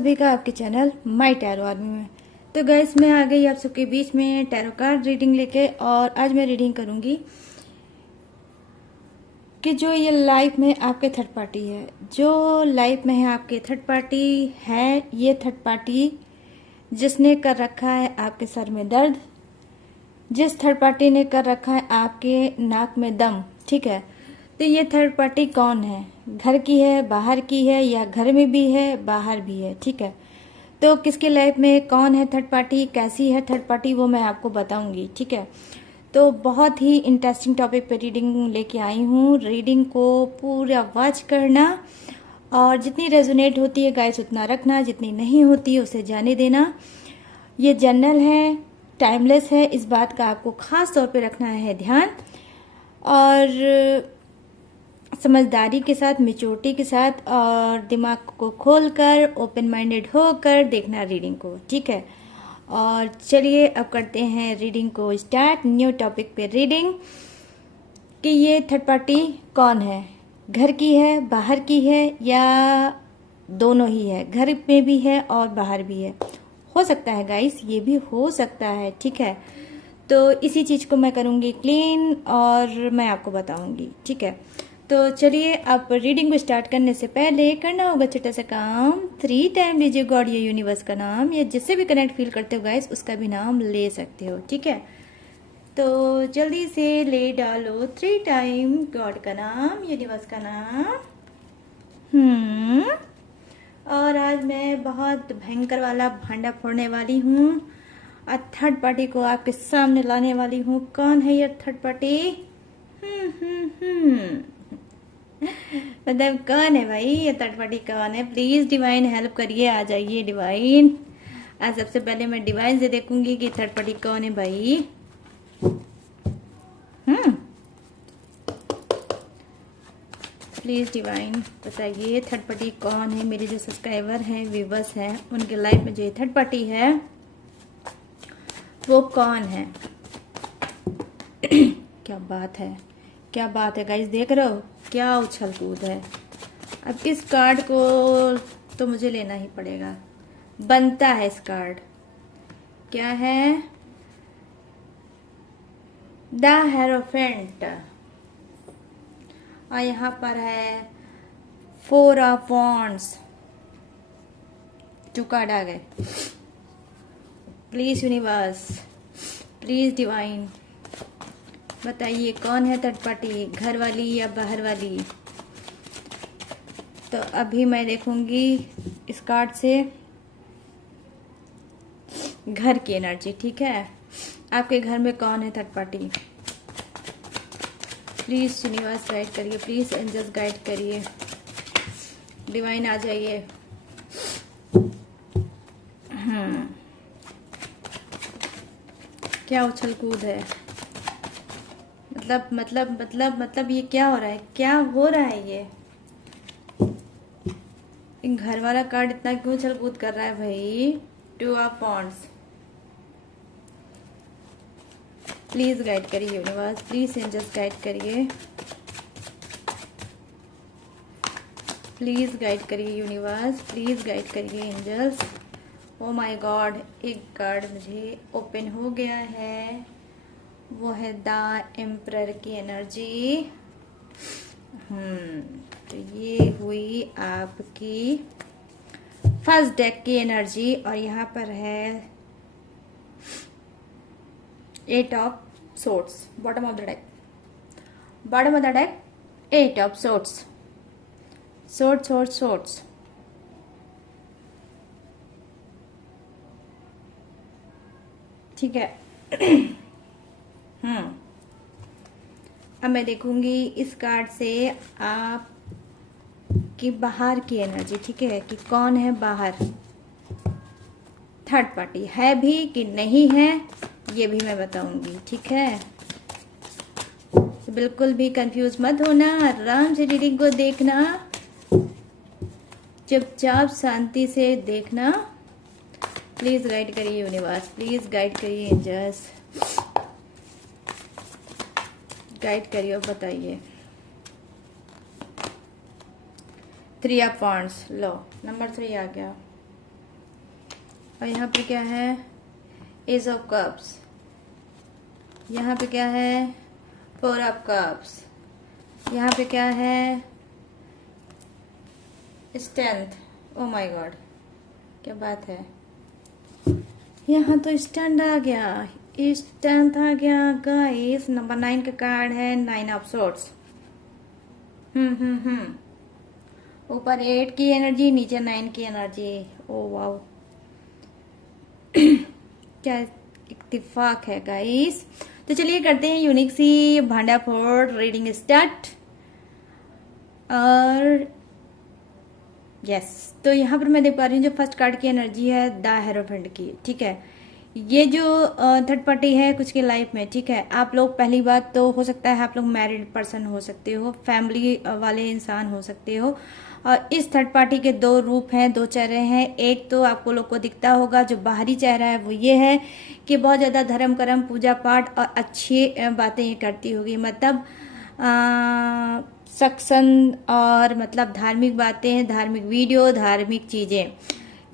सभी का आपके चैनल माय टैरो आर्मी में। तो गाइस मैं आ गई आप सबके बीच में टैरो कार्ड रीडिंग लेके, और आज मैं रीडिंग करूंगी कि जो ये लाइफ में आपके थर्ड पार्टी है, जो लाइफ में है आपके थर्ड पार्टी है, ये थर्ड पार्टी जिसने कर रखा है आपके सर में दर्द, जिस थर्ड पार्टी ने कर रखा है आपके नाक में दम, ठीक है। तो ये थर्ड पार्टी कौन है? घर की है, बाहर की है, या घर में भी है बाहर भी है, ठीक है। तो किसके लाइफ में कौन है थर्ड पार्टी, कैसी है थर्ड पार्टी, वो मैं आपको बताऊंगी, ठीक है। तो बहुत ही इंटरेस्टिंग टॉपिक पे रीडिंग लेके आई हूँ। रीडिंग को पूरा वॉच करना, और जितनी रेजोनेट होती है गाइस उतना रखना, जितनी नहीं होती है उसे जाने देना। ये जनरल है, टाइमलेस है, इस बात का आपको खास तौर पे रखना है ध्यान, और समझदारी के साथ, मेच्योरिटी के साथ, और दिमाग को खोलकर, ओपन माइंडेड होकर देखना रीडिंग को, ठीक है। और चलिए अब करते हैं रीडिंग को स्टार्ट। न्यू टॉपिक पे रीडिंग कि ये थर्ड पार्टी कौन है, घर की है, बाहर की है, या दोनों ही है, घर में भी है और बाहर भी है। हो सकता है गाइस, ये भी हो सकता है, ठीक है। तो इसी चीज को मैं करूंगी क्लीन, और मैं आपको बताऊंगी, ठीक है। तो चलिए आप रीडिंग को स्टार्ट करने से पहले करना होगा छोटा सा काम। 3 टाइम लीजिए गॉड या यूनिवर्स का नाम, या जिससे भी कनेक्ट फील करते हो गाइस उसका भी नाम ले सकते हो, ठीक है। तो जल्दी से ले डालो 3 टाइम गॉड का नाम, यूनिवर्स का नाम। और आज मैं बहुत भयंकर वाला भांडा फोड़ने वाली हूँ, और थर्ड पार्टी को आपके सामने लाने वाली हूँ। कौन है ये थर्ड पार्टी? मतलब कौन है भाई ये थर्ड पार्टी, कौन है? प्लीज डिवाइन हेल्प करिए, आ जाइए डिवाइन। आज सबसे पहले मैं डिवाइन से देखूंगी कि थर्ड पार्टी कौन है भाई। प्लीज डिवाइन बताइए थर्ड पार्टी कौन है। मेरे जो सब्सक्राइबर हैं, व्यूवर्स हैं, उनके लाइफ में जो ये थर्ड पार्टी है वो कौन है? क्या बात है, क्या बात है गाइस, देख रहे हो क्या उछल कूद है। अब इस कार्ड को तो मुझे लेना ही पड़ेगा, बनता है इस कार्ड। क्या है? द हेरोफेंट, और यहाँ पर है 4 ऑफ वॉन्ड्स। 2 कार्ड आ गए। प्लीज यूनिवर्स, प्लीज डिवाइन बताइए कौन है थर्ड पार्टी, घर वाली या बाहर वाली। तो अभी मैं देखूंगी इस कार्ड से घर की एनर्जी, ठीक है। आपके घर में कौन है third party? Please universe guide करिए, प्लीज एंजल्स गाइड करिए, डिवाइन आ जाइए। क्या उछल कूद है, मतलब ये क्या हो रहा है, क्या हो रहा है ये? घर वाला कार्ड इतना क्यों उछल कूद कर रहा है भाई? 2 ऑफ वॉन्ड्स। प्लीज गाइड करिए यूनिवर्स, प्लीज एंजल्स गाइड करिए, प्लीज गाइड करिए यूनिवर्स, प्लीज गाइड करिए एंजल्स। ओ माय गॉड, एक कार्ड मुझे ओपन हो गया है, वो है द एम्परर की एनर्जी। तो ये हुई आपकी फर्स्ट डेक की एनर्जी, और यहाँ पर है 8 of swords, bottom of the deck, bottom of the deck 8 of swords, swords. ठीक है। अब मैं देखूंगी इस कार्ड से आप की बाहर की एनर्जी, ठीक है, कि कौन है बाहर, थर्ड पार्टी है भी कि नहीं है, ये भी मैं बताऊंगी, ठीक है। तो बिल्कुल भी कंफ्यूज मत होना, आराम से रीडिंग को देखना, चुपचाप शांति से देखना। प्लीज गाइड करिए यूनिवर्स, प्लीज गाइड करिए एंजल्स, गाइड करिए और बताइए। 3 ऑफ वॉन्ड्स, लो नंबर 3 आ गया। और यहाँ पे क्या है, एज ऑफ कप्स। यहाँ पे क्या है, 4 ऑफ कप्स। यहाँ पे क्या है, स्ट्रेंथ। ओ माय गॉड, क्या बात है। यहाँ तो स्टैंड आ गया, स्ट्रेंथ आ गया गाइस। नंबर 9 का कार्ड है 9 ऑफ सोर्ड्स। ऊपर 8 की एनर्जी, नीचे 9 की एनर्जी। ओ वाओ, क्या इत्तेफाक है गाइस। तो चलिए करते हैं यूनिक सी भांडा फोड़ रीडिंग स्टार्ट। और यस, तो यहाँ पर मैं देख पा रही हूँ जो फर्स्ट कार्ड की एनर्जी है द हेरोफेंट की, ठीक है। ये जो थर्ड पार्टी है कुछ के लाइफ में, ठीक है। आप लोग, पहली बात तो हो सकता है आप लोग मैरिड पर्सन हो सकते हो, फैमिली वाले इंसान हो सकते हो। और इस थर्ड पार्टी के 2 रूप हैं, 2 चेहरे हैं। एक तो आपको लोग को दिखता होगा, जो बाहरी चेहरा है वो ये है कि बहुत ज़्यादा धर्म कर्म, पूजा पाठ और अच्छी बातें ये करती होगी, मतलब सत्संग और मतलब धार्मिक बातें, धार्मिक वीडियो, धार्मिक चीज़ें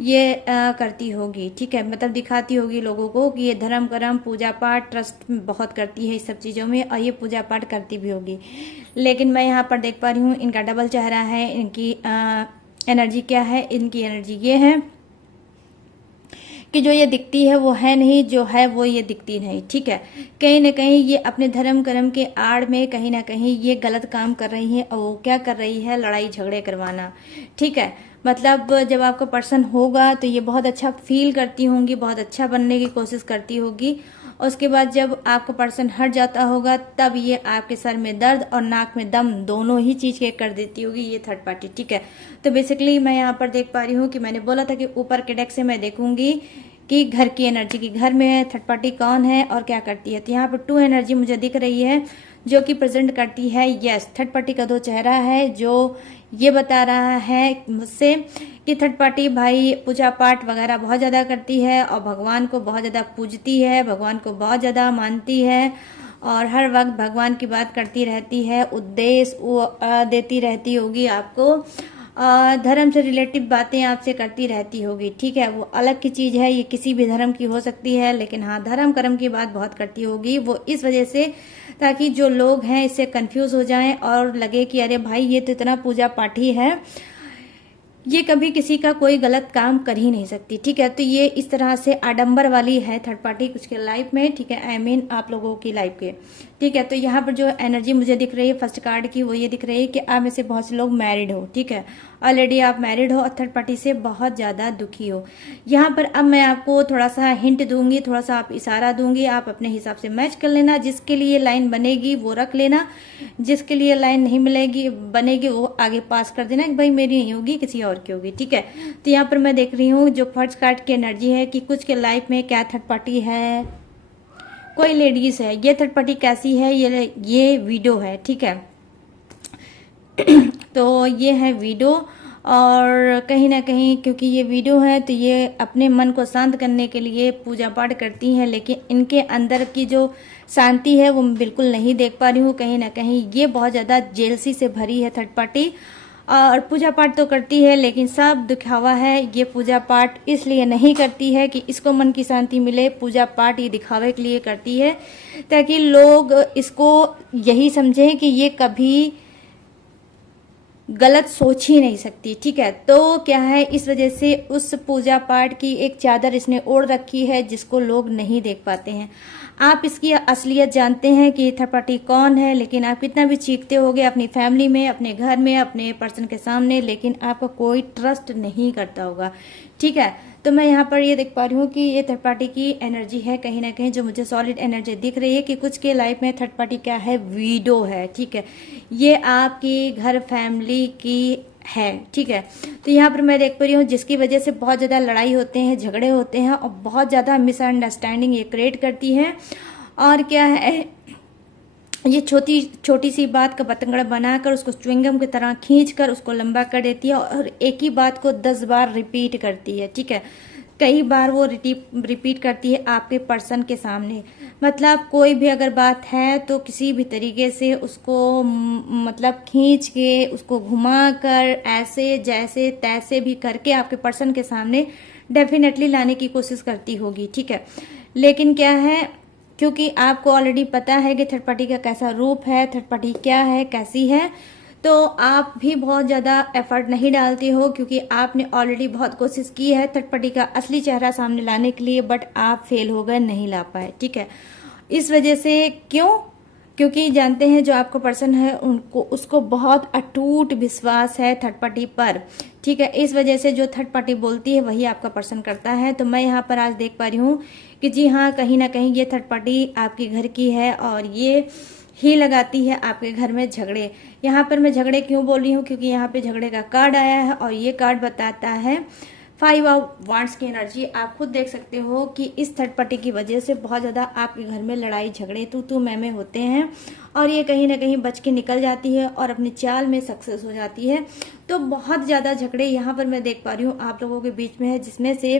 ये करती होगी, ठीक है। मतलब दिखाती होगी लोगों को कि ये धर्म कर्म, पूजा पाठ, ट्रस्ट बहुत करती है इस सब चीज़ों में, और ये पूजा पाठ करती भी होगी। लेकिन मैं यहाँ पर देख पा रही हूँ इनका डबल चेहरा है। इनकी एनर्जी क्या है, इनकी एनर्जी ये है कि जो ये दिखती है वो है नहीं, जो है वो ये दिखती नहीं, ठीक है। कहीं ना कहीं ये अपने धर्म कर्म के आड़ में कहीं ना कहीं ये गलत काम कर रही है। और वो क्या कर रही है, लड़ाई झगड़े करवाना, ठीक है। मतलब जब आपका पर्सन होगा तो ये बहुत अच्छा फील करती होंगी, बहुत अच्छा बनने की कोशिश करती होगी। और उसके बाद जब आपका पर्सन हट जाता होगा तब ये आपके सर में दर्द और नाक में दम दोनों ही चीज के कर देती होगी ये थर्ड पार्टी, ठीक है। तो बेसिकली मैं यहाँ पर देख पा रही हूँ कि मैंने बोला था कि ऊपर के डेक से मैं देखूंगी कि घर की एनर्जी, की घर में थर्ड पार्टी कौन है और क्या करती है। तो यहाँ पर 2 एनर्जी मुझे दिख रही है जो कि प्रेजेंट करती है, यस, थर्ड पार्टी का 2 चेहरा है जो ये बता रहा है मुझसे कि थर्ड पार्टी भाई पूजा पाठ वगैरह बहुत ज़्यादा करती है और भगवान को बहुत ज़्यादा पूजती है, भगवान को बहुत ज़्यादा मानती है और हर वक्त भगवान की बात करती रहती है, उपदेश वो देती रहती होगी आपको, धर्म से रिलेटिव बातें आपसे करती रहती होगी, ठीक है। वो अलग की चीज़ है, ये किसी भी धर्म की हो सकती है, लेकिन हाँ धर्म कर्म की बात बहुत करती होगी वो, इस वजह से ताकि जो लोग हैं इससे कंफ्यूज हो जाएं और लगे कि अरे भाई ये तो इतना पूजा पाठी है, ये कभी किसी का कोई गलत काम कर ही नहीं सकती, ठीक है। तो ये इस तरह से आडंबर वाली है थर्ड पार्टी कुछ के लाइफ में, ठीक है। आई मीन आप लोगों की लाइफ के, ठीक है। तो यहाँ पर जो एनर्जी मुझे दिख रही है फर्स्ट कार्ड की वो ये दिख रही है कि आप में से बहुत से लोग मैरिड हो, ठीक है। ऑलरेडी आप मैरिड हो और थर्ड पार्टी से बहुत ज़्यादा दुखी हो। यहाँ पर अब मैं आपको थोड़ा सा हिंट दूंगी, थोड़ा सा आप इशारा दूंगी, आप अपने हिसाब से मैच कर लेना। जिसके लिए लाइन बनेगी वो रख लेना, जिसके लिए लाइन नहीं मिलेगी बनेगी वो आगे पास कर देना कि भाई मेरी नहीं होगी किसी और की होगी, ठीक है। तो यहाँ पर मैं देख रही हूँ जो फर्स्ट कार्ड की एनर्जी है कि कुछ के लाइफ में क्या थर्ड पार्टी है, कोई लेडीज है। ये थर्ड पार्टी कैसी है, ये वीडो है, ठीक है। तो ये है वीडो, और कहीं ना कहीं क्योंकि ये वीडियो है तो ये अपने मन को शांत करने के लिए पूजा पाठ करती हैं, लेकिन इनके अंदर की जो शांति है वो मैं बिल्कुल नहीं देख पा रही हूँ। कहीं ना कहीं ये बहुत ज़्यादा जेलसी से भरी है थर्ड पार्टी, और पूजा पाठ तो करती है लेकिन सब दिखावा है। ये पूजा पाठ इसलिए नहीं करती है कि इसको मन की शांति मिले, पूजा पाठ ये दिखावे के लिए करती है ताकि लोग इसको यही समझें कि ये कभी गलत सोच ही नहीं सकती, ठीक है। तो क्या है, इस वजह से उस पूजा पाठ की एक चादर इसने ओढ़ रखी है जिसको लोग नहीं देख पाते हैं। आप इसकी असलियत जानते हैं कि थर्ड पार्टी कौन है, लेकिन आप कितना भी चीखते होगे अपनी फैमिली में, अपने घर में, अपने पर्सन के सामने, लेकिन आपका कोई ट्रस्ट नहीं करता होगा, ठीक है। तो मैं यहाँ पर ये देख पा रही हूँ कि ये थर्ड पार्टी की एनर्जी है कहीं ना कहीं जो मुझे सॉलिड एनर्जी दिख रही है कि कुछ के लाइफ में थर्ड पार्टी क्या है, वीडो है, ठीक है। ये आपकी घर फैमिली की है, ठीक है। तो यहाँ पर मैं देख पा रही हूँ जिसकी वजह से बहुत ज़्यादा लड़ाई होते हैं, झगड़े होते हैं और बहुत ज़्यादा मिसअंडरस्टैंडिंग ये क्रिएट करती है। और क्या है, ये छोटी छोटी सी बात का बतंगड़ बनाकर उसको च्युइंगम की तरह खींचकर उसको लंबा कर देती है और एक ही बात को 10 बार रिपीट करती है, ठीक है। कई बार वो रिपीट करती है आपके पर्सन के सामने। मतलब कोई भी अगर बात है तो किसी भी तरीके से उसको मतलब खींच के उसको घुमा कर ऐसे जैसे तैसे भी करके आपके पर्सन के सामने डेफिनेटली लाने की कोशिश करती होगी, ठीक है। लेकिन क्या है, क्योंकि आपको ऑलरेडी पता है कि थर्ड पार्टी का कैसा रूप है, थर्ड पार्टी क्या है, कैसी है, तो आप भी बहुत ज़्यादा एफर्ट नहीं डालते हो, क्योंकि आपने ऑलरेडी बहुत कोशिश की है थर्ड पार्टी का असली चेहरा सामने लाने के लिए, बट आप फेल हो गए, नहीं ला पाए, ठीक है। इस वजह से क्यों? क्योंकि जानते हैं जो आपका पर्सन है उनको उसको बहुत अटूट विश्वास है थर्ड पार्टी पर, ठीक है। इस वजह से जो थर्ड पार्टी बोलती है वही आपका पर्सन करता है। तो मैं यहाँ पर आज देख पा रही हूँ कि जी हाँ, कहीं ना कहीं ये थर्ड पार्टी आपके घर की है और ये ही लगाती है आपके घर में झगड़े। यहाँ पर मैं झगड़े क्यों बोल रही हूँ, क्योंकि यहाँ पे झगड़े का कार्ड आया है और ये कार्ड बताता है 5 ऑफ वांड्स की एनर्जी। आप खुद देख सकते हो कि इस थर्ड पार्टी की वजह से बहुत ज़्यादा आपके घर में लड़ाई झगड़े तू मैं होते हैं और ये कहीं ना कहीं बच के निकल जाती है और अपनी चाल में सक्सेस हो जाती है। तो बहुत ज़्यादा झगड़े यहाँ पर मैं देख पा रही हूँ आप लोगों के बीच में है, जिसमें से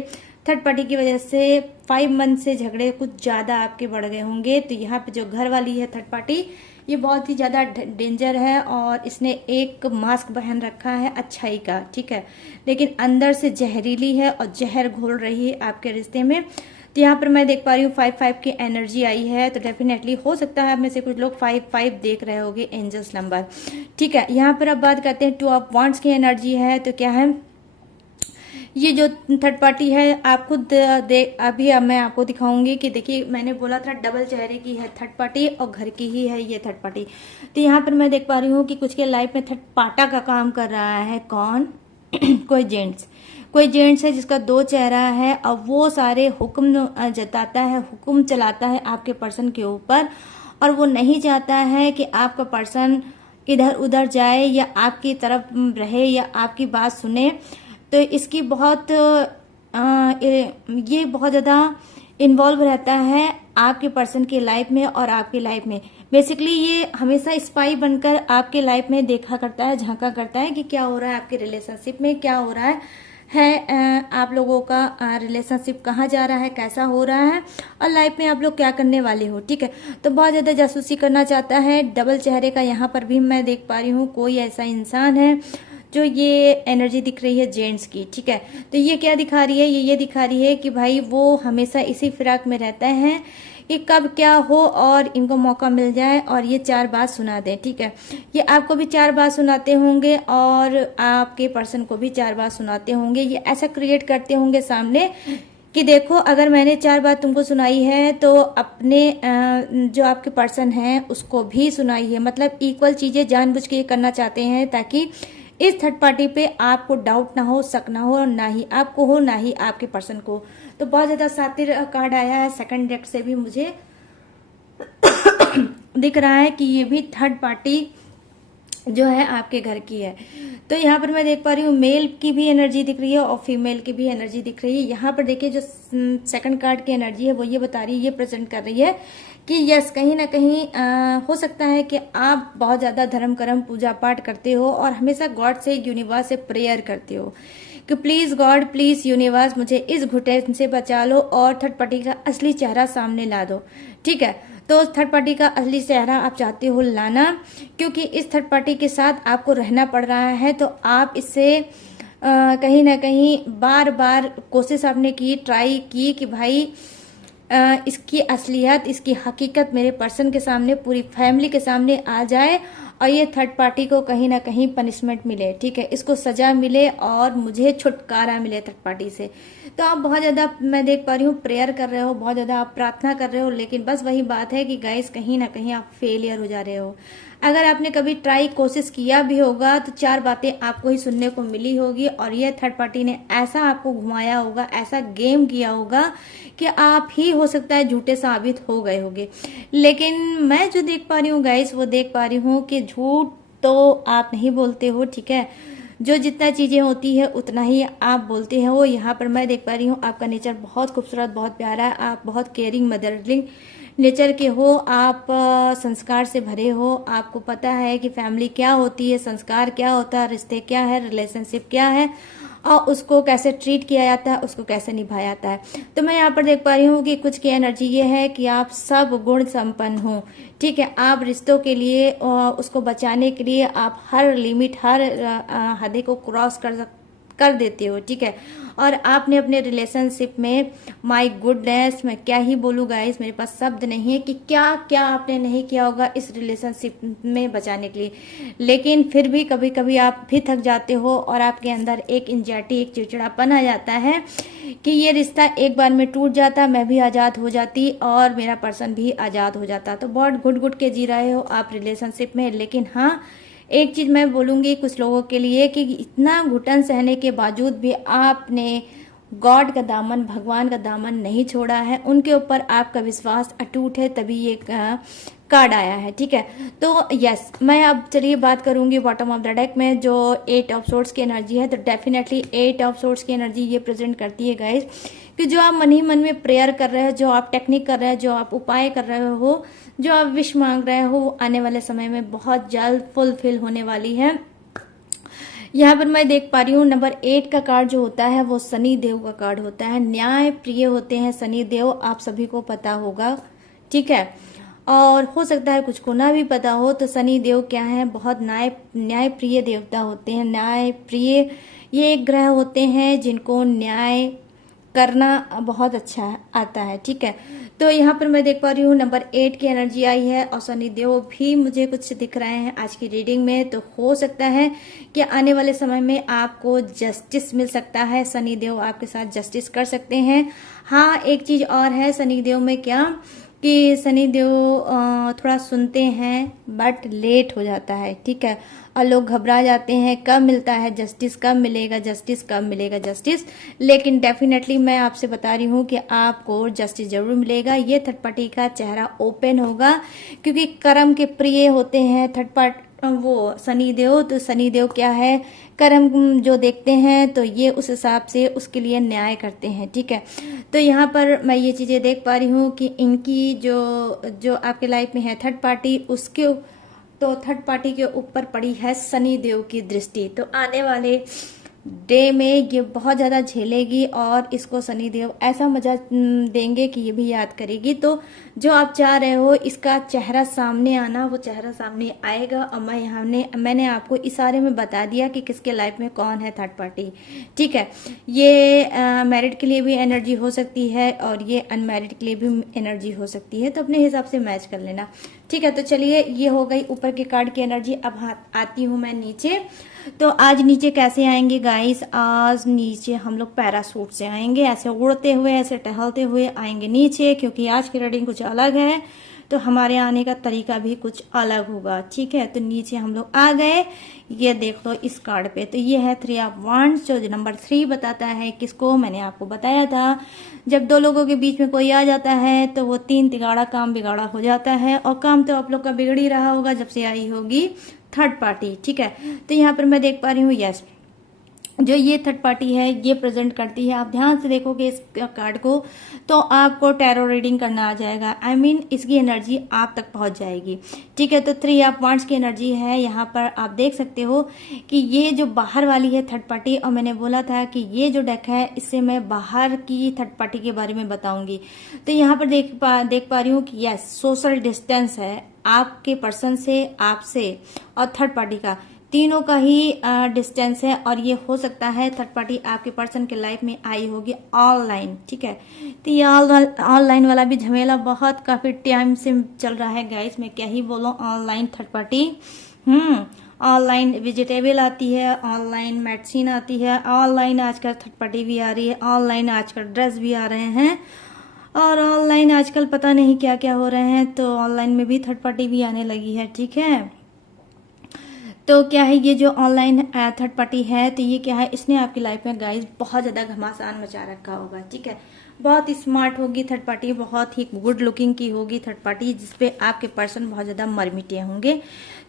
थर्ड पार्टी की वजह से 5 मंथ से झगड़े कुछ ज़्यादा आपके बढ़ गए होंगे। तो यहाँ पे जो घर वाली है थर्ड पार्टी, ये बहुत ही ज़्यादा डेंजर है और इसने एक मास्क पहन रखा है अच्छाई का, ठीक है, लेकिन अंदर से जहरीली है और जहर घोल रही है आपके रिश्ते में। तो यहाँ पर मैं देख पा रही हूँ 5-5 की एनर्जी आई है। तो डेफिनेटली हो सकता है आप में से कुछ लोग 5-5 देख रहे होंगे एंजल्स नंबर, ठीक है। यहाँ पर अब बात करते हैं 2 ऑफ वांड्स की एनर्जी है। तो क्या है, ये जो थर्ड पार्टी है आप खुद अभी अब मैं आपको दिखाऊंगी कि देखिए मैंने बोला था डबल चेहरे की है थर्ड पार्टी और घर की ही है ये थर्ड पार्टी। तो यहाँ पर मैं देख पा रही हूँ कि कुछ के लाइफ में थर्ड पार्टा का काम कर रहा है। कौन? कोई जेंट्स है जिसका 2 चेहरा है और वो सारे हुक्म जताता है, हुक्म चलाता है आपके पर्सन के ऊपर और वो नहीं चाहता है कि आपका पर्सन इधर उधर जाए या आपकी तरफ रहे या आपकी बात सुने। तो इसकी बहुत ये बहुत ज़्यादा इन्वॉल्व रहता है आपके पर्सन की लाइफ में और आपकी लाइफ में। बेसिकली ये हमेशा स्पाई बनकर आपके लाइफ में देखा करता है, झांका करता है कि क्या हो रहा है आपके रिलेशनशिप में, क्या हो रहा है आप लोगों का रिलेशनशिप कहाँ जा रहा है, कैसा हो रहा है और लाइफ में आप लोग क्या करने वाले हो, ठीक है। तो बहुत ज़्यादा जासूसी करना चाहता है। डबल चेहरे का यहाँ पर भी मैं देख पा रही हूँ कोई ऐसा इंसान है जो ये एनर्जी दिख रही है जेंट्स की, ठीक है। तो ये क्या दिखा रही है, ये दिखा रही है कि भाई वो हमेशा इसी फिराक में रहते हैं कि कब क्या हो और इनको मौका मिल जाए और ये 4 बात सुना दें, ठीक है। ये आपको भी 4 बात सुनाते होंगे और आपके पर्सन को भी 4 बात सुनाते होंगे। ये ऐसा क्रिएट करते होंगे सामने कि देखो अगर मैंने 4 बात तुमको सुनाई है तो अपने जो आपके पर्सन है उसको भी सुनाई है। मतलब इक्वल चीजें जानबूझ के करना चाहते हैं ताकि इस थर्ड पार्टी पे आपको डाउट ना हो, शक ना हो, ना ही आपको हो ना ही आपके पर्सन को। तो बहुत ज्यादा सातिर कार्ड आया है। सेकंड डेक से भी मुझे दिख रहा है कि ये भी थर्ड पार्टी जो है आपके घर की है। तो यहाँ पर मैं देख पा रही हूँ मेल की भी एनर्जी दिख रही है और फीमेल की भी एनर्जी दिख रही है। यहाँ पर देखिए जो सेकंड कार्ड की एनर्जी है वो ये बता रही है, ये प्रेजेंट कर रही है कि यस कहीं ना कहीं हो सकता है कि आप बहुत ज़्यादा धर्म कर्म पूजा पाठ करते हो और हमेशा गॉड से, यूनिवर्स से प्रेयर करते हो कि प्लीज़ गॉड, प्लीज़ यूनिवर्स मुझे इस घुटन से बचा लो और थर्ड पार्टी का असली चेहरा सामने ला दो, ठीक है। तो थर्ड पार्टी का असली चेहरा आप चाहते हो लाना, क्योंकि इस थर्ड पार्टी के साथ आपको रहना पड़ रहा है। तो आप इससे कहीं ना कहीं बार बार कोशिश आपने की, ट्राई की कि भाई इसकी असलियत, इसकी हकीकत मेरे पर्सन के सामने, पूरी फैमिली के सामने आ जाए और ये थर्ड पार्टी को कहीं ना कहीं पनिशमेंट मिले, ठीक है, इसको सजा मिले और मुझे छुटकारा मिले थर्ड पार्टी से। तो आप बहुत ज़्यादा मैं देख पा रही हूँ प्रेयर कर रहे हो, बहुत ज़्यादा आप प्रार्थना कर रहे हो, लेकिन बस वही बात है कि गाइस कहीं ना कहीं आप फेलियर हो जा रहे हो। अगर आपने कभी ट्राई कोशिश किया भी होगा तो 4 बातें आपको ही सुनने को मिली होगी और ये थर्ड पार्टी ने ऐसा आपको घुमाया होगा, ऐसा गेम किया होगा कि आप ही हो सकता है झूठे साबित हो गए होंगे। लेकिन मैं जो देख पा रही हूँ गाइस, वो देख पा रही हूँ कि झूठ तो आप नहीं बोलते हो, ठीक है। जो जितना चीजें होती है उतना ही आप बोलते हैं। वो यहाँ पर मैं देख पा रही हूँ आपका नेचर बहुत खूबसूरत, बहुत प्यारा है। आप बहुत केयरिंग, मदरलिंग नेचर के हो, आप संस्कार से भरे हो। आपको पता है कि फैमिली क्या होती है, संस्कार क्या होता है, रिश्ते क्या है, रिलेशनशिप क्या है और उसको कैसे ट्रीट किया जाता है, उसको कैसे निभाया जाता है। तो मैं यहाँ पर देख पा रही हूँ कि कुछ की एनर्जी ये है कि आप सब गुण संपन्न हो, ठीक है। आप रिश्तों के लिए उसको बचाने के लिए आप हर लिमिट, हर हद को क्रॉस कर देते हो, ठीक है। और आपने अपने रिलेशनशिप में, माय गुडनेस, मैं क्या ही बोलूँ गाइस, मेरे पास शब्द नहीं है कि क्या क्या आपने नहीं किया होगा इस रिलेशनशिप में बचाने के लिए। लेकिन फिर भी कभी कभी आप भी थक जाते हो और आपके अंदर एक एंजाइटी, एक चिड़चिड़ापन आ जाता है कि ये रिश्ता एक बार में टूट जाता, मैं भी आज़ाद हो जाती और मेरा पर्सन भी आज़ाद हो जाता। तो बहुत घुट घुट के जी रहे हो आप रिलेशनशिप में। लेकिन हाँ, एक चीज मैं बोलूंगी कुछ लोगों के लिए कि इतना घुटन सहने के बावजूद भी आपने गॉड का दामन, भगवान का दामन नहीं छोड़ा है, उनके ऊपर आपका विश्वास अटूट है, तभी ये कार्ड आया है, ठीक है। तो यस, मैं अब चलिए बात करूंगी बॉटम ऑफ द डेक में जो 8 ऑफ सोर्ड्स की एनर्जी है। तो डेफिनेटली 8 ऑफ सोर्ड्स की एनर्जी ये प्रेजेंट करती है गाइस कि जो आप मन ही मन में प्रेयर कर रहे हो, जो आप टेक्निक कर रहे हो, जो आप उपाय कर रहे हो, जो आप विश मांग रहे हो, वो आने वाले समय में बहुत जल्द फुलफिल होने वाली है। यहाँ पर मैं देख पा रही हूँ नंबर 8 का कार्ड जो होता है वो शनि देव का कार्ड होता है। न्याय प्रिय होते हैं शनि देव, आप सभी को पता होगा, ठीक है। और हो सकता है कुछ को ना भी पता हो। तो शनि देव क्या है, बहुत न्याय प्रिय देवता होते हैं। न्याय प्रिय ये एक ग्रह होते हैं जिनको न्याय करना बहुत अच्छा आता है, ठीक है। तो यहाँ पर मैं देख पा रही हूँ नंबर 8 की एनर्जी आई है और शनि देव भी मुझे कुछ दिख रहे हैं आज की रीडिंग में। तो हो सकता है कि आने वाले समय में आपको जस्टिस मिल सकता है, शनि देव आपके साथ जस्टिस कर सकते हैं। हाँ, एक चीज और है शनि देव में क्या कि शनि देव थोड़ा सुनते हैं बट लेट हो जाता है, ठीक है। और लोग घबरा जाते हैं कब मिलता है जस्टिस, कब मिलेगा जस्टिस, कब मिलेगा जस्टिस। लेकिन डेफिनेटली मैं आपसे बता रही हूँ कि आपको जस्टिस जरूर मिलेगा। ये थर्ड पार्टी का चेहरा ओपन होगा क्योंकि कर्म के प्रिय होते हैं थर्ड पार्टी वो शनि देव। तो शनि देव क्या है, कर्म जो देखते हैं तो ये उस हिसाब से उसके लिए न्याय करते हैं, ठीक है। तो यहाँ पर मैं ये चीजें देख पा रही हूँ कि इनकी जो आपके लाइफ में है थर्ड पार्टी, उसके तो थर्ड पार्टी के ऊपर पड़ी है शनि देव की दृष्टि। तो आने वाले डे में ये बहुत ज्यादा झेलेगी और इसको शनि देव ऐसा मजा देंगे कि ये भी याद करेगी। तो जो आप चाह रहे हो इसका चेहरा सामने आना, वो चेहरा सामने आएगा। और मैंने आपको इशारे में बता दिया कि किसके लाइफ में कौन है थर्ड पार्टी, ठीक है। ये मैरिड के लिए भी एनर्जी हो सकती है और ये अनमैरिड के लिए भी एनर्जी हो सकती है, तो अपने हिसाब से मैच कर लेना, ठीक है। तो चलिए, ये हो गई ऊपर के कार्ड की एनर्जी। अब आती हूँ मैं नीचे। तो आज नीचे कैसे आएंगे गाइस, आज नीचे हम लोग पैरासूट से आएंगे, ऐसे उड़ते हुए, ऐसे टहलते हुए आएंगे नीचे, क्योंकि आज की रीडिंग कुछ अलग है तो हमारे आने का तरीका भी कुछ अलग होगा, ठीक है। तो नीचे हम लोग आ गए, ये देख लो इस कार्ड पे। तो ये है 3 ऑफ वांड्स जो नंबर 3 बताता है किसको, मैंने आपको बताया था जब दो लोगों के बीच में कोई आ जाता है तो वो 3 तिगाड़ा काम बिगाड़ा हो जाता है। और काम तो आप लोग का बिगड़ ही रहा होगा जब से आई होगी थर्ड पार्टी, ठीक है। तो यहाँ पर मैं देख पा रही हूँ यस, जो ये थर्ड पार्टी है ये प्रेजेंट करती है। आप ध्यान से देखोगे इस कार्ड को तो आपको टैरो रीडिंग करना आ जाएगा, I mean, इसकी एनर्जी आप तक पहुंच जाएगी, ठीक है। तो 3 ऑफ वांड्स की एनर्जी है। यहाँ पर आप देख सकते हो कि ये जो बाहर वाली है थर्ड पार्टी, और मैंने बोला था कि ये जो डेक है इससे मैं बाहर की थर्ड पार्टी के बारे में बताऊंगी। तो यहाँ पर देख पा रही हूँ कि यस, सोशल डिस्टेंस है आपके पर्सन से, आपसे और थर्ड पार्टी का, तीनों का ही डिस्टेंस है। और ये हो सकता है थर्ड पार्टी आपके पर्सन के लाइफ में आई होगी ऑनलाइन, ठीक है। तो ये ऑनलाइन वाला भी झमेला बहुत काफी टाइम से चल रहा है गाइस, मैं क्या ही बोलूं। Online third party, online vegetable आती है, ऑनलाइन मेडिसिन आती है, ऑनलाइन आजकल थर्ड पार्टी भी आ रही है, ऑनलाइन आजकल ड्रेस भी आ रहे हैं, और ऑनलाइन आजकल पता नहीं क्या क्या हो रहे हैं। तो ऑनलाइन में भी थर्ड पार्टी भी आने लगी है, ठीक है। तो क्या है, ये जो ऑनलाइन थर्ड पार्टी है तो ये क्या है, इसने आपकी लाइफ में गाइस बहुत ज्यादा घमासान मचा रखा होगा, ठीक है। बहुत ही स्मार्ट होगी थर्ड पार्टी, बहुत ही गुड लुकिंग की होगी थर्ड पार्टी, जिसपे आपके पर्सन बहुत ज्यादा मरमिटे होंगे।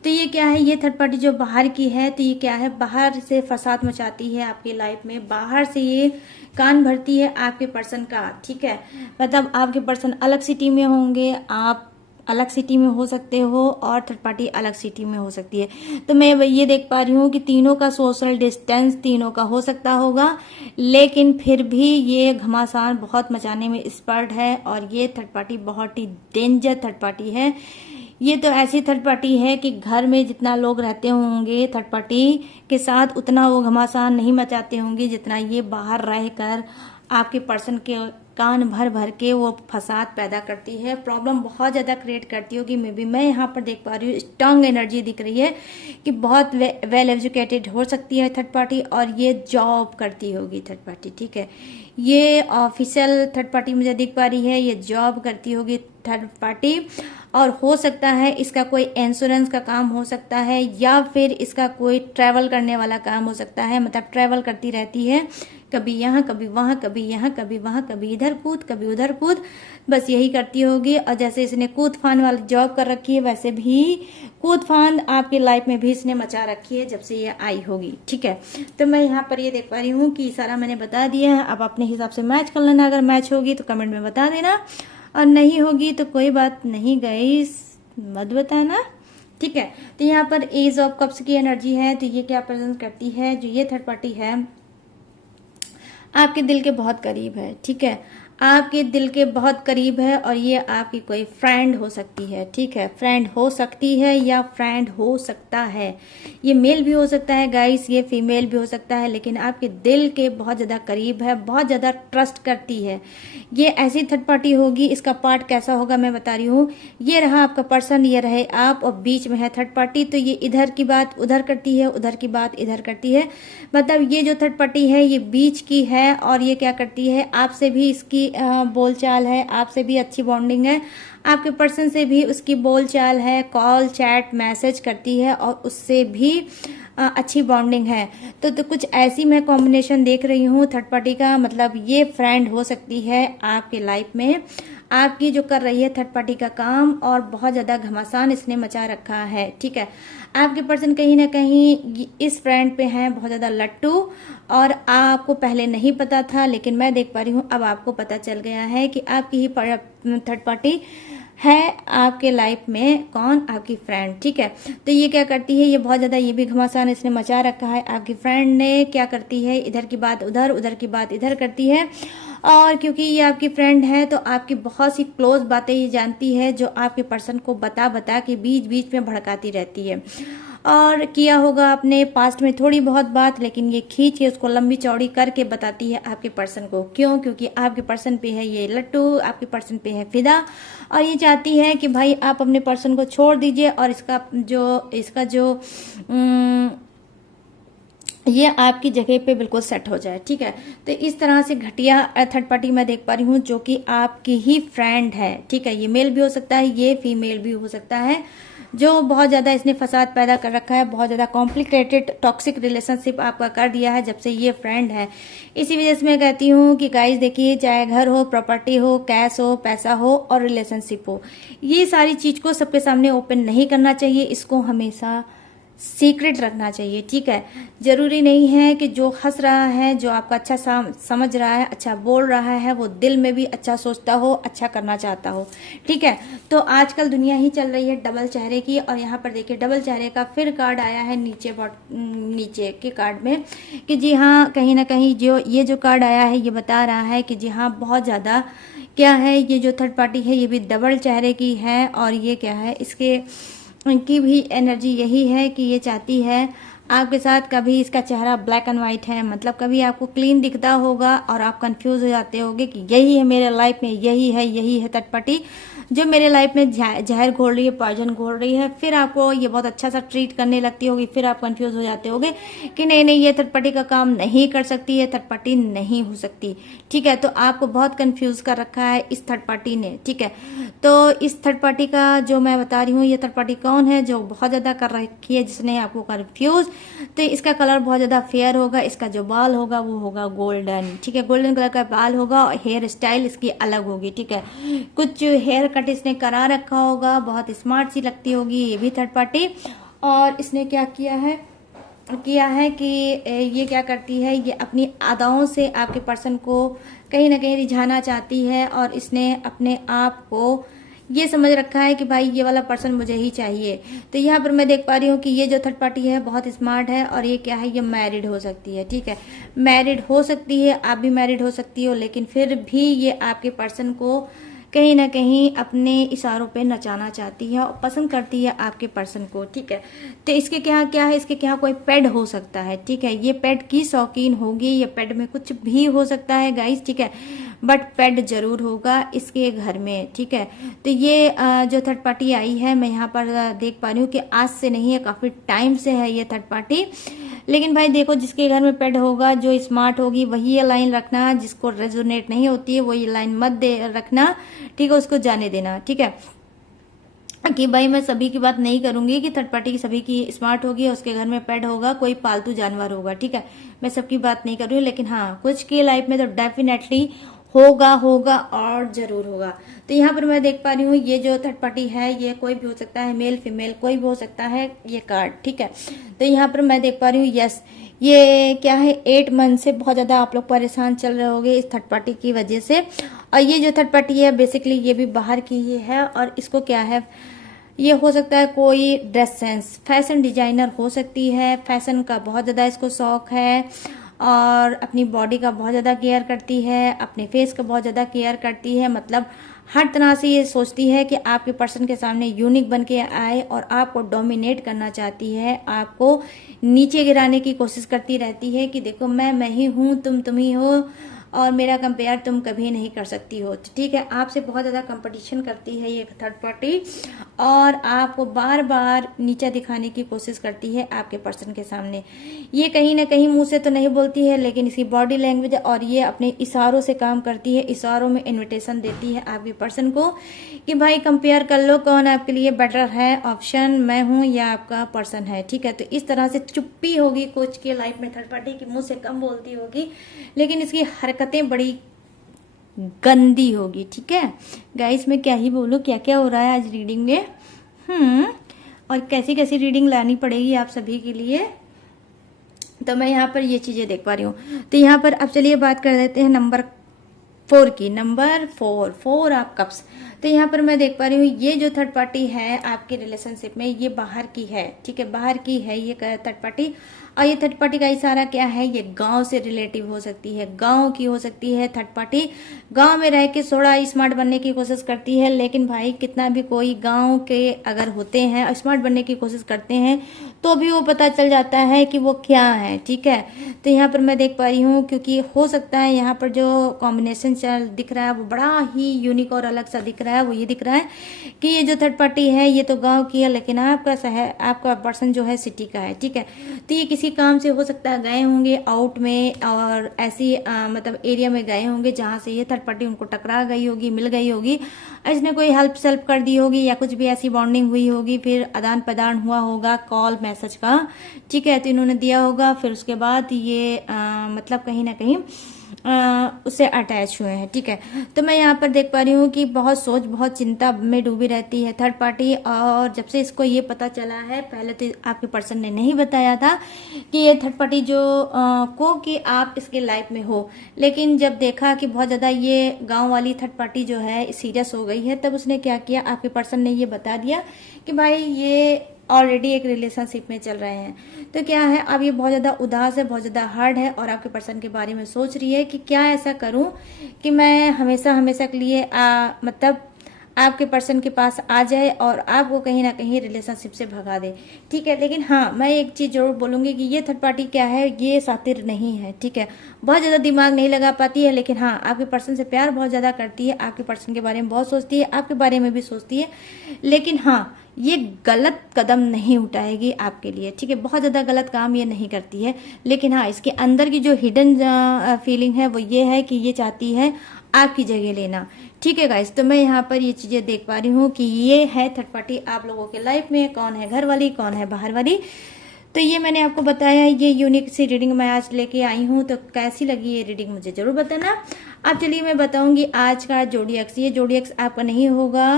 तो ये क्या है, ये थर्ड पार्टी जो बाहर की है तो ये क्या है, बाहर से फसाद मचाती है आपकी लाइफ में, बाहर से ये कान भरती है आपके पर्सन का, ठीक है। मतलब आपके पर्सन अलग सिटी में होंगे, आप अलग सिटी में हो सकते हो और थर्ड पार्टी अलग सिटी में हो सकती है। तो मैं ये देख पा रही हूँ कि तीनों का सोशल डिस्टेंस तीनों का हो सकता होगा, लेकिन फिर भी ये घमासान बहुत मचाने में एक्सपर्ट है। और ये थर्ड पार्टी बहुत ही डेंजर थर्ड पार्टी है। ये तो ऐसी थर्ड पार्टी है कि घर में जितना लोग रहते होंगे थर्ड पार्टी के साथ उतना वो घमासान नहीं मचाते होंगे जितना ये बाहर रहकर आपके पर्सन के कान भर भर के वो फसाद पैदा करती है, प्रॉब्लम बहुत ज़्यादा क्रिएट करती होगी। मे बी मैं यहाँ पर देख पा रही हूँ स्ट्रांग एनर्जी दिख रही है कि बहुत वेल एजुकेटेड हो सकती है थर्ड पार्टी और ये जॉब करती होगी थर्ड पार्टी, ठीक है। ये ऑफिशियल थर्ड पार्टी मुझे दिख पा रही है, ये जॉब करती होगी थर्ड पार्टी और हो सकता है इसका कोई इंश्योरेंस का काम हो सकता है या फिर इसका कोई ट्रैवल करने वाला काम हो सकता है, मतलब ट्रैवल करती रहती है, कभी यहाँ कभी वहाँ, कभी यहाँ कभी वहाँ, कभी इधर कूद कभी उधर कूद, बस यही करती होगी। और जैसे इसने कूद फान वाली जॉब कर रखी है वैसे भी कूद फान आपकी लाइफ में भी इसने मचा रखी है जब से ये आई होगी, ठीक है। तो मैं यहाँ पर ये देख पा रही हूँ कि सारा मैंने बता दिया है, अब अपने हिसाब से मैच कर लेना, अगर मैच होगी तो कमेंट में बता देना और नहीं होगी तो कोई बात नहीं गाइस, मत बताना, ठीक है। तो यहाँ पर एज ऑफ कप्स की एनर्जी है, तो ये क्या प्रेजेंट करती है, जो ये थर्ड पार्टी है आपके दिल के बहुत करीब है, ठीक है, आपके दिल के बहुत करीब है और ये आपकी कोई फ्रेंड हो सकती है, ठीक है, फ्रेंड हो सकती है या फ्रेंड हो सकता है, ये मेल भी हो सकता है गाइस, ये फीमेल भी हो सकता है, लेकिन आपके दिल के बहुत ज़्यादा करीब है, बहुत ज़्यादा ट्रस्ट करती है। ये ऐसी थर्ड पार्टी होगी, इसका पार्ट कैसा होगा मैं बता रही हूँ। ये रहा आपका पर्सन, ये रहे आप और बीच में है थर्ड पार्टी, तो ये इधर की बात उधर करती है, उधर की बात इधर करती है, मतलब ये जो थर्ड पार्टी है ये बीच की है और ये क्या करती है, आपसे भी इसकी बोलचाल है, आपसे भी अच्छी बॉन्डिंग है, आपके पर्सन से भी उसकी बोलचाल है, कॉल चैट मैसेज करती है और उससे भी अच्छी बॉन्डिंग है। तो कुछ ऐसी मैं कॉम्बिनेशन देख रही हूँ थर्ड पार्टी का, मतलब ये फ्रेंड हो सकती है आपके लाइफ में, आपकी जो कर रही है थर्ड पार्टी का काम और बहुत ज़्यादा घमासान इसने मचा रखा है, ठीक है। आपके पर्सन कहीं ना कहीं इस फ्रेंड पे हैं बहुत ज़्यादा लट्टू और आपको पहले नहीं पता था, लेकिन मैं देख पा रही हूँ अब आपको पता चल गया है कि आपकी ही थर्ड पार्टी है आपके लाइफ में, कौन, आपकी फ्रेंड, ठीक है। तो ये क्या करती है, ये बहुत ज़्यादा ये भी घमासान इसने मचा रखा है, आपकी फ्रेंड ने क्या करती है, इधर की बात उधर, उधर की बात इधर करती है और क्योंकि ये आपकी फ्रेंड है तो आपकी बहुत सी क्लोज बातें ये जानती है जो आपके पर्सन को बता बता के बीच बीच में भड़काती रहती है और किया होगा आपने पास्ट में थोड़ी बहुत बात, लेकिन ये खींच के उसको लंबी चौड़ी करके बताती है आपके पर्सन को। क्यों? क्योंकि आपके पर्सन पे है ये लट्टू, आपके पर्सन पे है फिदा और ये चाहती है कि भाई आप अपने पर्सन को छोड़ दीजिए और इसका जो ये आपकी जगह पे बिल्कुल सेट हो जाए, ठीक है। तो इस तरह से घटिया थर्ड पार्टी मैं देख पा रही हूँ जो कि आपकी ही फ्रेंड है, ठीक है। ये मेल भी हो सकता है, ये फीमेल भी हो सकता है, जो बहुत ज़्यादा इसने फसाद पैदा कर रखा है, बहुत ज़्यादा कॉम्प्लिकेटेड टॉक्सिक रिलेशनशिप आपका कर दिया है जब से ये फ्रेंड है। इसी वजह से मैं कहती हूँ कि गाइस देखिए, चाहे घर हो, प्रॉपर्टी हो, कैश हो, पैसा हो और रिलेशनशिप हो, ये सारी चीज़ को सबके सामने ओपन नहीं करना चाहिए, इसको हमेशा सीक्रेट रखना चाहिए, ठीक है। जरूरी नहीं है कि जो हंस रहा है, जो आपका अच्छा समझ रहा है, अच्छा बोल रहा है, वो दिल में भी अच्छा सोचता हो, अच्छा करना चाहता हो, ठीक है। तो आजकल दुनिया ही चल रही है डबल चेहरे की और यहाँ पर देखिए डबल चेहरे का फिर कार्ड आया है नीचे के कार्ड में कि जी हाँ, कहीं ना कहीं जो कार्ड आया है ये बता रहा है कि जी हाँ, बहुत ज़्यादा क्या है, ये जो थर्ड पार्टी है ये भी डबल चेहरे की है और ये क्या है, इसके की भी एनर्जी यही है कि ये चाहती है आपके साथ, कभी इसका चेहरा ब्लैक एंड व्हाइट है, मतलब कभी आपको क्लीन दिखता होगा और आप कंफ्यूज हो जाते होगे कि यही है मेरे लाइफ में, यही है थर्ड पार्टी जो मेरे लाइफ में जहर घोल रही है, पॉइजन घोल रही है। फिर आपको ये बहुत अच्छा सा ट्रीट करने लगती होगी, फिर आप कंफ्यूज हो जाते होगे कि नहीं ये थर्ड पार्टी का काम नहीं कर सकती, ये थर्ड पार्टी नहीं हो सकती, ठीक है। तो आपको बहुत कंफ्यूज कर रखा है इस थर्ड पार्टी ने, ठीक है। तो इस थर्ड पार्टी का जो मैं बता रही हूँ, ये थर्ड पार्टी कौन है जो बहुत ज्यादा कर रखी है, जिसने आपको कंफ्यूज, तो इसका कलर बहुत ज्यादा फेयर होगा, इसका जो बाल होगा वो होगा गोल्डन, ठीक है, गोल्डन कलर का बाल होगा और हेयर स्टाइल इसकी अलग होगी, ठीक है। कुछ हेयर कट इसने करा रखा होगा, बहुत स्मार्ट सी लगती होगी ये भी थर्ड पार्टी। और इसने क्या किया है कि ये क्या करती है, ये अपनी अदाओं से आपके पर्सन को कहीं ना कहीं रिझाना चाहती है और इसने अपने आप को ये समझ रखा है कि भाई ये वाला पर्सन मुझे ही चाहिए। तो यहाँ पर मैं देख पा रही हूँ कि ये जो थर्ड पार्टी है बहुत स्मार्ट है और ये क्या है, ये मैरिड हो सकती है, ठीक है, मैरिड हो सकती है, आप भी मैरिड हो सकती हो, लेकिन फिर भी ये आपके पर्सन को कहीं ना कहीं अपने इशारों पे नचाना चाहती है और पसंद करती है आपके पर्सन को, ठीक है। तो इसके क्या क्या है, इसके क्या कोई पेड हो सकता है, ठीक है। ये पेड की शौकीन होगी, ये पेड में कुछ भी हो सकता है गाइस, ठीक है, बट पेड जरूर होगा इसके घर में, ठीक है। तो ये जो थर्ड पार्टी आई है, मैं यहाँ पर देख पा रही हूँ कि आज से नहीं है, काफी टाइम से है ये थर्ड पार्टी। लेकिन भाई देखो, जिसके घर में पेड होगा, जो स्मार्ट होगी वही ये लाइन रखना, जिसको रेजोनेट नहीं होती है वो ये लाइन मत दे रखना, ठीक है, उसको जाने देना, ठीक है। कि भाई मैं सभी की बात नहीं करूंगी कि थर्ड पार्टी की सभी की स्मार्ट होगी, उसके घर में पेट होगा, कोई पालतू जानवर होगा, ठीक है, मैं सबकी बात नहीं कर रही हूँ। लेकिन हाँ, कुछ की लाइफ में तो डेफिनेटली होगा होगा और जरूर होगा। तो यहाँ पर मैं देख पा रही हूँ ये जो थर्ड पार्टी है ये कोई भी हो सकता है, मेल फीमेल कोई भी हो सकता है ये कार्ड, ठीक है। तो यहाँ पर मैं देख पा रही हूँ यस, ये क्या है, 8 मंथ से बहुत ज्यादा आप लोग परेशान चल रहे होंगे इस थर्ड पार्टी की वजह से। और ये जो थर्ड पार्टी है बेसिकली ये भी बाहर की ही है, और इसको क्या है, ये हो सकता है कोई ड्रेस सेंस, फैशन डिजाइनर हो सकती है, फैशन का बहुत ज़्यादा इसको शौक है, और अपनी बॉडी का बहुत ज़्यादा केयर करती है, अपने फेस का बहुत ज़्यादा केयर करती है, मतलब हर तरह से ये सोचती है कि आपके पर्सन के सामने यूनिक बन के आए और आपको डोमिनेट करना चाहती है, आपको नीचे गिराने की कोशिश करती रहती है कि देखो मैं ही हूँ, तुम ही हो, और मेरा कंपेयर तुम कभी नहीं कर सकती हो, ठीक है। आपसे बहुत ज़्यादा कंपटीशन करती है ये थर्ड पार्टी, और आपको बार बार नीचा दिखाने की कोशिश करती है आपके पर्सन के सामने। ये कहीं ना कहीं मुंह से तो नहीं बोलती है, लेकिन इसकी बॉडी लैंग्वेज और ये अपने इशारों से काम करती है, इशारों में इन्विटेशन देती है आपके पर्सन को कि भाई कंपेयर कर लो, कौन आपके लिए बेटर है ऑप्शन, मैं हूं या आपका पर्सन है, ठीक है। तो इस तरह से चुप्पी होगी कोच की लाइफ में थर्ड पार्टी की, मुंह से कम बोलती होगी, लेकिन इसकी हरकतें बड़ी गंदी होगी, ठीक है। गाइस मैं क्या ही बोलूं, क्या क्या हो रहा है आज रीडिंग में, और कैसी कैसी रीडिंग लानी पड़ेगी आप सभी के लिए, तो मैं यहाँ पर ये चीजें देख पा रही हूँ। तो यहाँ पर अब चलिए बात कर देते हैं नंबर 4 की। नंबर 4 आप कप्स। तो यहाँ पर मैं देख पा रही हूँ ये जो थर्ड पार्टी है आपके रिलेशनशिप में ये बाहर की है, ठीक है, बाहर की है ये थर्ड पार्टी। और ये थर्ड पार्टी का इशारा क्या है, ये गांव से रिलेटिव हो सकती है, गांव की हो सकती है थर्ड पार्टी, गांव में रह के थोड़ा स्मार्ट बनने की कोशिश करती है। लेकिन भाई कितना भी कोई गांव के अगर होते हैं स्मार्ट बनने की कोशिश करते हैं तो भी वो पता चल जाता है कि वो क्या है, ठीक है। तो यहाँ पर मैं देख पा रही हूँ, क्योंकि हो सकता है यहाँ पर जो कॉम्बिनेशन दिख रहा है वो बड़ा ही यूनिक और अलग सा दिख रहा है। वो ये दिख रहा है कि ये जो थर्ड पार्टी है ये तो गांव की है, लेकिन आपका पर्सन जो है सिटी का है, ठीक है। तो ये किसी काम से हो सकता है गए होंगे आउट में, और ऐसी मतलब एरिया में गए होंगे जहां से ये थर्ड पार्टी उनको टकरा गई होगी, मिल गई होगी, इसने कोई हेल्प सेल्फ कर दी होगी, या कुछ भी ऐसी बॉन्डिंग हुई होगी, फिर आदान प्रदान हुआ होगा कॉल मैसेज का, ठीक है। तो इन्होंने दिया होगा, फिर उसके बाद ये मतलब कहीं ना कहीं उससे अटैच हुए हैं, ठीक है। तो मैं यहाँ पर देख पा रही हूँ कि बहुत सोच बहुत चिंता में डूबी रहती है थर्ड पार्टी। और जब से इसको ये पता चला है, पहले तो आपके पर्सन ने नहीं बताया था कि ये थर्ड पार्टी जो को कि आप इसके लाइफ में हो, लेकिन जब देखा कि बहुत ज्यादा ये गांव वाली थर्ड पार्टी जो है सीरियस हो गई है, तब उसने क्या किया, आपके पर्सन ने ये बता दिया कि भाई ये ऑलरेडी एक रिलेशनशिप में चल रहे हैं। तो क्या है, अब ये बहुत ज्यादा उदास है, बहुत ज्यादा हार्ड है, और आपके पर्सन के बारे में सोच रही है कि क्या ऐसा करूं कि मैं हमेशा हमेशा के लिए मतलब आपके पर्सन के पास आ जाए और आपको कहीं ना कहीं रिलेशनशिप से भगा दे, ठीक है। लेकिन हाँ, मैं एक चीज जरूर बोलूंगी कि ये थर्ड पार्टी क्या है, ये सातिर नहीं है, ठीक है। बहुत ज्यादा दिमाग नहीं लगा पाती है, लेकिन हाँ आपके पर्सन से प्यार बहुत ज्यादा करती है, आपके पर्सन के बारे में बहुत सोचती है, आपके बारे में भी सोचती है, लेकिन हाँ ये गलत कदम नहीं उठाएगी आपके लिए, ठीक है। बहुत ज्यादा गलत काम ये नहीं करती है, लेकिन हाँ इसके अंदर की जो हिडन फीलिंग है वो ये है कि ये चाहती है आपकी जगह लेना, ठीक है गाइस। तो मैं यहाँ पर ये चीजें देख पा रही हूँ कि ये है थर्ड पार्टी आप लोगों के लाइफ में, कौन है घर वाली कौन है बाहर वाली। तो ये मैंने आपको बताया, ये यूनिक सी रीडिंग मैं आज लेके आई हूँ। तो कैसी लगी ये रीडिंग मुझे जरूर बताना। अब चलिए मैं बताऊंगी आज का जोडियक्स। ये जोडियक्स आपका नहीं होगा,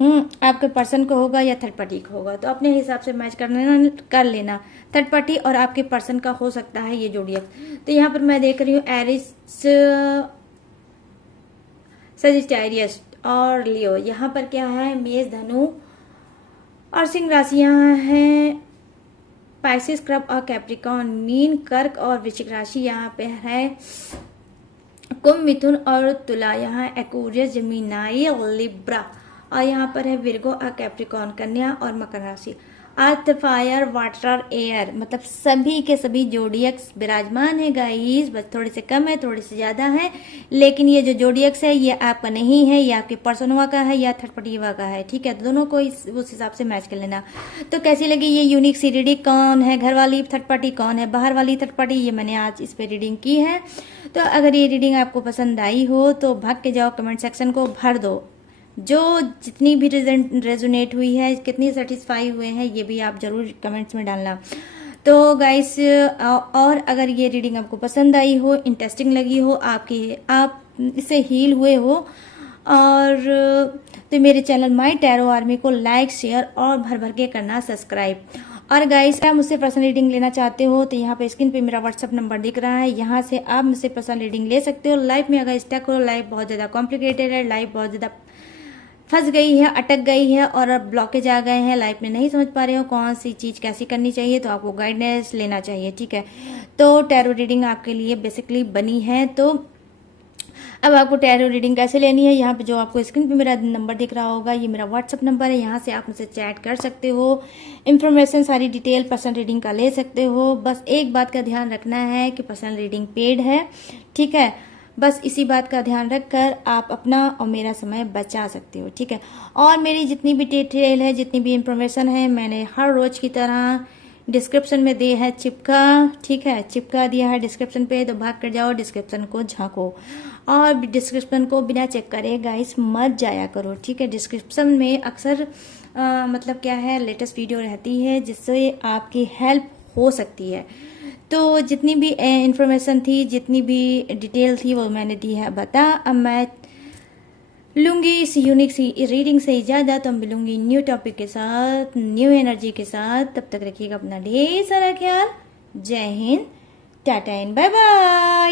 आपके पर्सन को होगा या थर्ड पार्टी को होगा, तो अपने हिसाब से मैच कर लेना। थर्ड पार्टी और आपके पर्सन का हो सकता है ये जोडियक्स। तो यहाँ पर मैं देख रही हूँ एरिस, सजिटेरियस और लियो। यहाँ पर क्या है, मेष, धनु और सिंह राशियां हैं, पाइसेस, क्रब और कैप्रिकॉन। मीन, कर्क और वृश्चिक राशि यहाँ पे है। कुंभ, मिथुन और तुला, यहाँ एक्वेरियस, जेमिनाई, लिब्रा, और यहाँ पर है विर्गो और कैप्रिकॉर्न, कन्या और मकर राशि। अर्थ, फायर, वाटर, एयर, मतलब सभी के सभी जोडियक्स विराजमान है गाइस। बस थोड़े से कम है, थोड़े से ज्यादा है, लेकिन ये जो जोडियक्स है ये आपका नहीं है, ये आपके पर्सनवा का है या थर्ड पार्टी का है, ठीक है। तो दोनों को उस हिसाब से मैच कर लेना। तो कैसी लगी ये यूनिक सी रीडिंग? कौन है घर वाली थर्ड पार्टी, कौन है बाहर वाली थर्ड पार्टी, ये मैंने आज इस पे रीडिंग की है। तो अगर ये रीडिंग आपको पसंद आई हो तो भाग के जाओ कमेंट सेक्शन को भर दो, जो जितनी भी रेजोनेट हुई है, कितनी सेटिस्फाई हुए हैं, ये भी आप जरूर कमेंट्स में डालना। तो गाइस, और अगर ये रीडिंग आपको पसंद आई हो, इंटरेस्टिंग लगी हो, आप इससे हील हुए हो, और तो मेरे चैनल माय टैरो आर्मी को लाइक, शेयर और भर भर के करना सब्सक्राइब। और गाइस, आप मुझसे पर्सनल रीडिंग लेना चाहते हो तो यहाँ पे स्क्रीन पे मेरा व्हाट्सअप नंबर दिख रहा है, यहाँ से आप मुझसे पर्सनल रीडिंग ले सकते हो। लाइफ में अगर स्टक हो, लाइफ बहुत ज़्यादा कॉम्प्लिकेटेड है, लाइफ बहुत ज़्यादा फंस गई है, अटक गई है और अब ब्लॉकेज आ गए हैं, लाइफ में नहीं समझ पा रहे हो कौन सी चीज़ कैसी करनी चाहिए, तो आपको गाइडेंस लेना चाहिए, ठीक है। तो टैरो रीडिंग आपके लिए बेसिकली बनी है। तो अब आपको टैरो रीडिंग कैसे लेनी है, यहाँ पे जो आपको स्क्रीन पे मेरा नंबर दिख रहा होगा, ये मेरा व्हाट्सअप नंबर है, यहाँ से आप मुझसे चैट कर सकते हो, इन्फॉर्मेशन सारी डिटेल पर्सनल रीडिंग का ले सकते हो। बस एक बात का ध्यान रखना है कि पर्सनल रीडिंग पेड है, ठीक है। बस इसी बात का ध्यान रखकर आप अपना और मेरा समय बचा सकते हो, ठीक है। और मेरी जितनी भी डिटेल है, जितनी भी इंफॉर्मेशन है, मैंने हर रोज की तरह डिस्क्रिप्शन में दी है चिपका, ठीक है, चिपका दिया है डिस्क्रिप्शन पे, तो भाग कर जाओ डिस्क्रिप्शन को झांको, और डिस्क्रिप्शन को बिना चेक करे गाइस मत जाया करो, ठीक है। डिस्क्रिप्शन में अक्सर मतलब क्या है, लेटेस्ट वीडियो रहती है जिससे आपकी हेल्प हो सकती है। तो जितनी भी इंफॉर्मेशन थी, जितनी भी डिटेल थी, वो मैंने दी है बता। अब मैं लूंगी इस यूनिक सी रीडिंग से इजाजत, तो मिलूंगी न्यू टॉपिक के साथ, न्यू एनर्जी के साथ। तब तक रखिएगा अपना ढेर सारा ख्याल। जय हिंद, टाटा एंड बाय बाय।